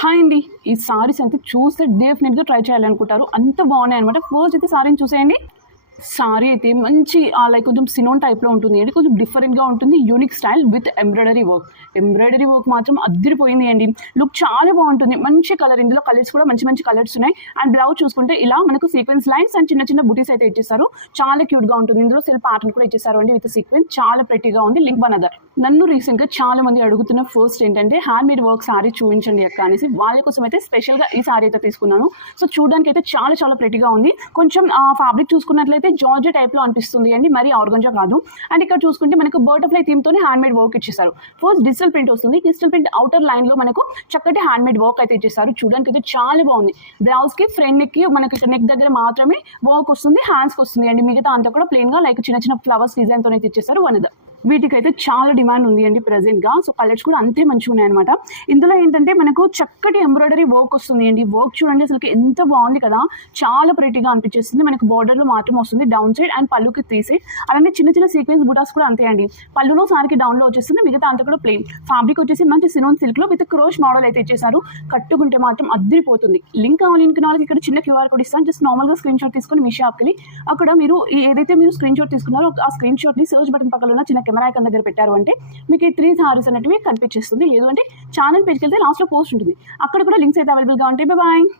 Hi అండి. ఈ సారీస్ అయితే చూస్తే డెఫినెట్గా ట్రై చేయాలనుకుంటారు. అంత బాగున్నాయి అనమాట ఫస్ట్ అయితే సారీని చూసేయండి. సారీ అయితే మంచి లైక్ కొంచెం సినోన్ టైప్లో ఉంటుంది. అండి కొంచెం డిఫరెంట్గా ఉంటుంది unique style with embroidery work embroidery work మాత్రం అద్దరిపోయింది అండి లుక్ చాలా బాగుంటుంది. మంచి కలర్ ఇందులో కలర్స్ కూడా మంచి మంచి కలర్స్ ఉన్నాయి. అండ్ బ్లౌజ్ చూసుకుంటే ఇలా మనకు సీక్వెన్స్ లైన్స్ అండ్ చిన్న చిన్న బుటీస్ అయితే ఇచ్చేసారు. చాలా క్యూట్గా ఉంటుంది. ఇందులో సెల్ ప్యాటర్న్ కూడా ఇచ్చేసారు అండి విత్ సీక్వెన్స్ చాలా ప్రెట్టిగా ఉంది. లింక్ వన్ అదర్ నన్ను రీసెంట్గా చాలా మంది అడుగుతున్న ఫస్ట్ ఏంటంటే హ్యాండ్ మేడ్ వర్క్ సారీ చూపించండి అక్క అనేసి. వాళ్ళ కోసం అయితే స్పెషల్గా ఈ సారీ అయితే తీసుకున్నాను. సో చూడడానికి అయితే చాలా చాలా ప్రెట్టిగా ఉంది. కొంచెం ఫ్యాబ్రిక్ చూసుకున్నట్లయితే జార్జెట్ టైప్లో అనిపిస్తుంది అండి. మరి ఆర్గంజా కాదు. అండ్ ఇక్కడ చూసుకుంటే మనకు బటర్ఫ్లై థీమ్తోనే హ్యాండ్ మేడ్ వర్క్ ఇచ్చేసారు ఫస్ట్ డిజిటల్ ప్రింట్ వస్తుంది. డిజిటల్ ప్రింట్ అవుటర్ లైన్లో మనకు చక్కటి హ్యాండ్ మేడ్ వర్క్ అయితే ఇచ్చేసారు చూడడానికి అయితే చాలా బాగుంది. బ్లౌజ్కి ఫ్రంట్ నెక్కి మనకి ఇక్కడ నెక్ దగ్గర మాత్రమే వర్క్ వస్తుంది. హ్యాండ్స్కి వస్తుంది అండి. మిగతా అంతా కూడా ప్లెయిన్గా లైక్ చిన్న చిన్న ఫ్లవర్స్ డిజైన్తో అయితే ఇచ్చేసారు వన్ వీటికైతే చాలా డిమాండ్ ఉంది అండి ప్రజెంట్గా సో కలర్స్ కూడా అంతే మంచిగా ఉన్నాయి అనమాట ఇందులో ఏంటంటే మనకు చక్కటి ఎంబ్రాయిడరీ వర్క్ వస్తుంది అండి. వర్క్ చూడండి అసలు ఎంత బాగుంది కదా. చాలా ప్రెటీగా అనిపించేస్తుంది. మనకు బార్డర్లో మాత్రం వస్తుంది. డౌన్ సైడ్ అండ్ పళ్ళుకి త్రీ సైడ్ అలానే చిన్న చిన్న సీక్వెన్స్ బుటాస్ కూడా అంతే అండి. పళ్ళులో సారికి డౌన్లో వచ్చేస్తుంది. మిగతా అంతా కూడా ప్లెయిన్ ఫ్యాబ్రిక్ వచ్చేసి మంచి సినోన్ సిల్క్లో విత్ క్రోష్ మోడల్ అయితే ఇచ్చేసారు కట్టుకుంటే మాత్రం అద్దరిపోతుంది లింక్ కావాలి లింక్ వాళ్ళకి ఇక్కడ చిన్న క్యూఆర్ కోడ్ ఇస్తాను. జస్ట్ నార్మల్గా స్క్రీన్ షాట్ తీసుకొని మీ షాప్కి వెళ్ళి అక్కడ మీరు ఏదైతే మీరు స్క్రీన్ షాట్ తీసుకున్నారో ఆ స్క్రీన్ షాట్ని సర్చ్ బటన్ పక్కన ఉన్న చిన్న కెమెరా దగ్గర పెట్టారు అంటే మీకు ఈ త్రీ సారీస్ అనేటివి కనిపించేస్తుంది. లేదు అంటే ఛానల్ పేజ్కి వెళ్తే లాస్ట్లో పోస్ట్ ఉంటుంది. అక్కడ కూడా లింక్స్ అయితే అవైలబుల్గా ఉంటాయి. బాయ్